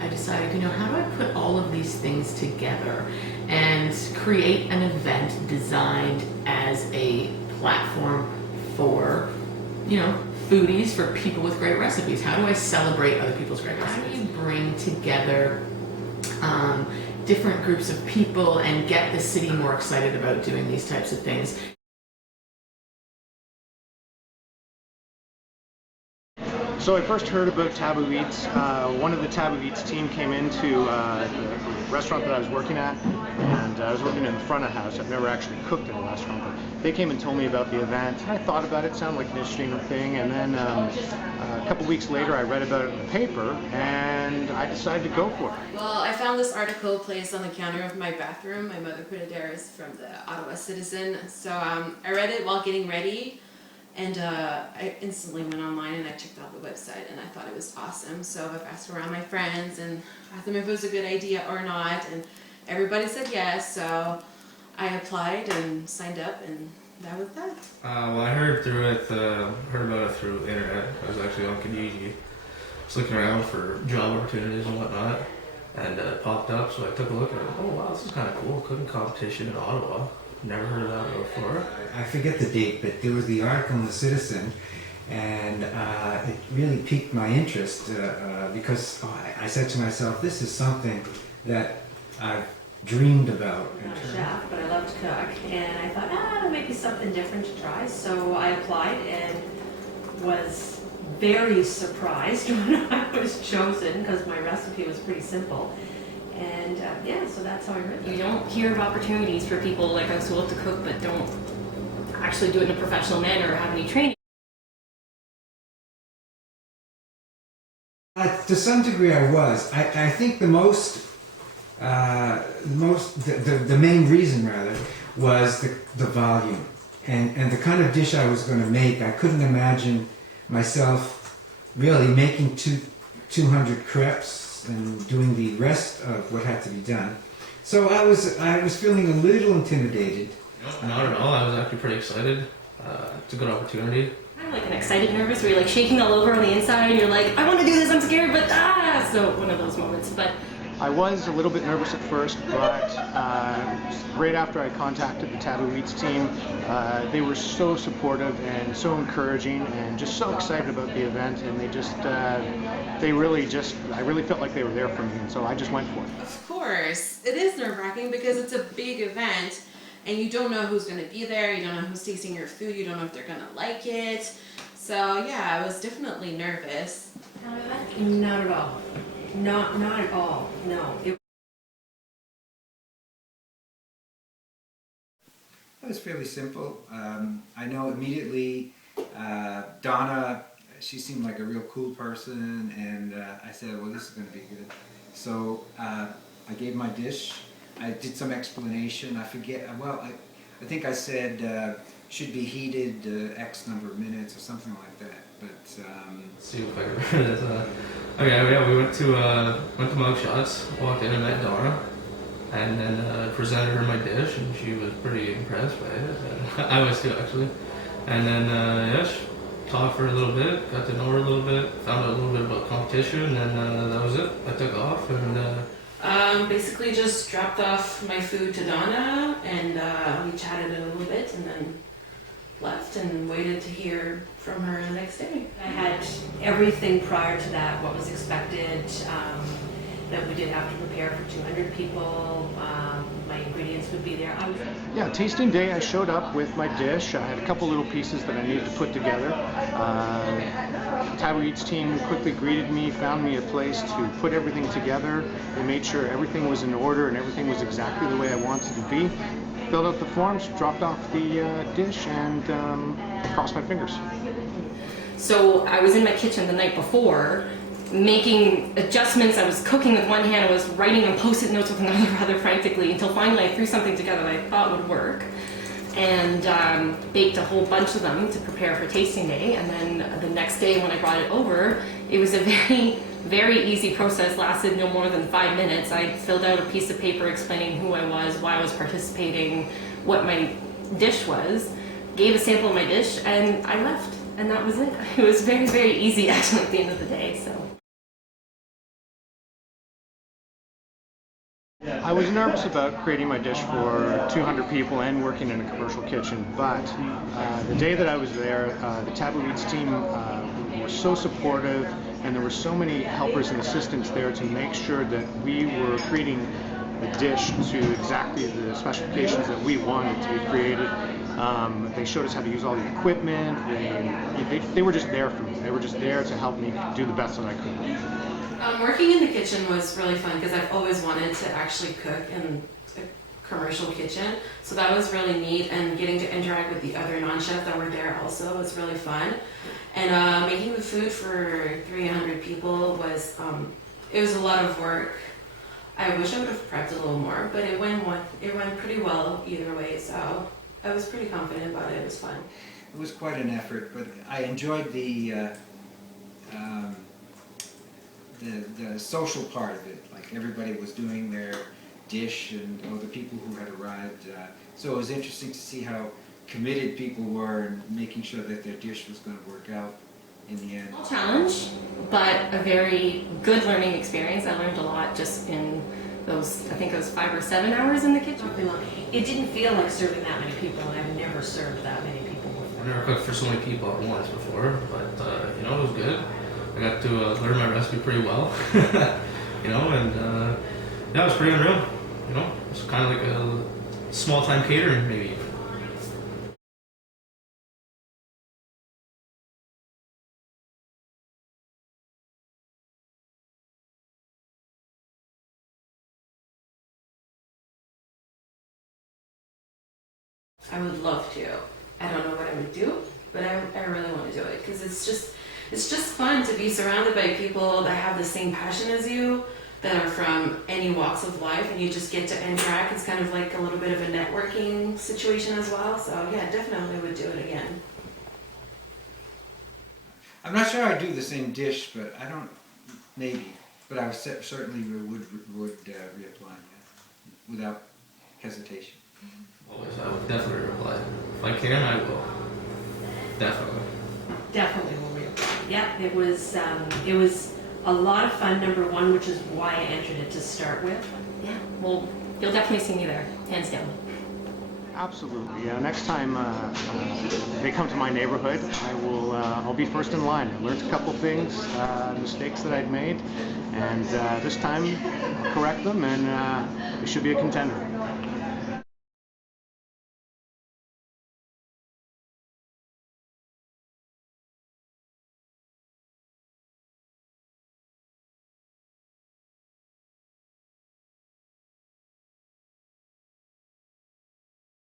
I decided, how do I put all of these things together and create an event designed as a platform for, foodies, for people with great recipes. How do I celebrate other people's great recipes? How do you bring together different groups of people and get the city more excited about doing these types of things? So I first heard about Taboo Eats. One of the Taboo Eats team came into the restaurant that I was working at, and I was working in the front of house. I've never actually cooked in a restaurant, but they came and told me about the event. I thought about it, sounded like an interesting thing, and then a couple weeks later I read about it in the paper, and I decided to go for it. Well, I found this article placed on the counter of my bathroom. My mother put it there. It's from the Ottawa Citizen. So I read it while getting ready. And I instantly went online and I checked out the website and I thought it was awesome. So I've asked around my friends and asked them if it was a good idea or not, and everybody said yes. So I applied and signed up, and that was that. Well, I heard about it through the internet. I was actually on Kijiji, just looking around for job opportunities and whatnot, and it popped up. So I took a look at it. Oh wow, this is kind of cool. Cooking competition in Ottawa. Never heard of that before. I forget the date, but there was the article in the Citizen, and it really piqued my interest because I said to myself, this is something that I've dreamed about. I'm not a chef, but I love to cook, and I thought, it might be something different to try. So I applied and was very surprised when I was chosen because my recipe was pretty simple. And so that's how I heard that. You don't hear of opportunities for people like us who love to cook but don't actually do it in a professional manner or have any training. To some degree I was. I think the main reason rather was the volume and the kind of dish I was going to make. I couldn't imagine myself really making 200 crepes and doing the rest of what had to be done. So I was feeling a little intimidated. No, not at all. I was actually pretty excited. It's a good opportunity. Kind of like an excited nervous where you're like shaking all over on the inside and you're like, I want to do this, I'm scared, but so one of those moments. But I was a little bit nervous at first, but right after I contacted the Taboo Eats team, they were so supportive and so encouraging and just so excited about the event, and I really felt like they were there for me, and so I just went for it. Of course, it is nerve-wracking because it's a big event and you don't know who's going to be there, you don't know who's tasting your food, you don't know if they're going to like it. So yeah, I was definitely nervous. Not at all. Not at all, no. It was fairly simple. I know immediately Donna, she seemed like a real cool person, and I said, well, this is going to be good. So I gave my dish. I did some explanation. I forget, I think I said should be heated X number of minutes or something like that. But Let's see if I can remember this. We went to Mug Shots, walked in and met Donna, and then presented her my dish, and she was pretty impressed by it. And I was too, actually. And then talked for a little bit, got to know her a little bit, found out a little bit about competition, and that was it. I took off and Basically just dropped off my food to Donna, and we chatted a little bit and then left and waited to hear from her the next day. I had everything prior to that, what was expected, that we did have to prepare for 200 people. My ingredients would be there. Yeah, tasting day, I showed up with my dish. I had a couple little pieces that I needed to put together. Taboo Eats team quickly greeted me, found me a place to put everything together. They made sure everything was in order and everything was exactly the way I wanted it to be. Filled out the forms, dropped off the dish, and crossed my fingers. so I was in my kitchen the night before making adjustments. I was cooking with one hand, I was writing on post-it notes with another rather frantically, until finally I threw something together that I thought would work, and baked a whole bunch of them to prepare for tasting day. And then the next day when I brought it over, it was a very easy process, lasted no more than 5 minutes. I filled out a piece of paper explaining who I was, why I was participating, what my dish was, gave a sample of my dish, and I left. And that was it. It was very easy actually at the end of the day. So. I was nervous about creating my dish for 200 people and working in a commercial kitchen, but the day that I was there, the Taboo Eats team were so supportive, and there were so many helpers and assistants there to make sure that we were creating the dish to exactly the specifications that we wanted to be created. They showed us how to use all the equipment. They were just there for me. They were just there to help me do the best that I could. Working in the kitchen was really fun because I've always wanted to actually cook in a commercial kitchen. So that was really neat, and getting to interact with the other non-chefs that were there also was really fun. And making the food for 300 people was, it was a lot of work. I wish I would have prepped a little more, but it went pretty well either way, so I was pretty confident about it. It was fun. It was quite an effort, but I enjoyed the social part of it. Like everybody was doing their dish, and the people who had arrived. So it was interesting to see how committed people were in making sure that their dish was going to work out in the end. Challenge, but a very good learning experience. I learned a lot just in those, I think it was 5 or 7 hours in the kitchen. It didn't feel like serving that many people, and I've never served that many people before. I've never cooked for so many people at once before, but it was good. I got to learn my recipe pretty well, and yeah, it was pretty unreal. It's kind of like a small-time catering, maybe. I would love to. I don't know what I would do, but I really want to do it because it's just fun to be surrounded by people that have the same passion as you, that are from any walks of life, and you just get to interact. It's kind of like a little bit of a networking situation as well. So yeah, definitely would do it again. I'm not sure I'd do the same dish, but I don't, maybe. But I certainly would reapply, without hesitation. Always, I would definitely reply. If I can, I will. Definitely. Definitely will reapply. Yeah, it was a lot of fun, number one, which is why I entered it to start with. Yeah, well, you'll definitely see me there, hands down. Absolutely. Yeah. Next time they come to my neighborhood, I'll be first in line. I learned a couple things, mistakes that I'd made, and this time I'll correct them, and it should be a contender.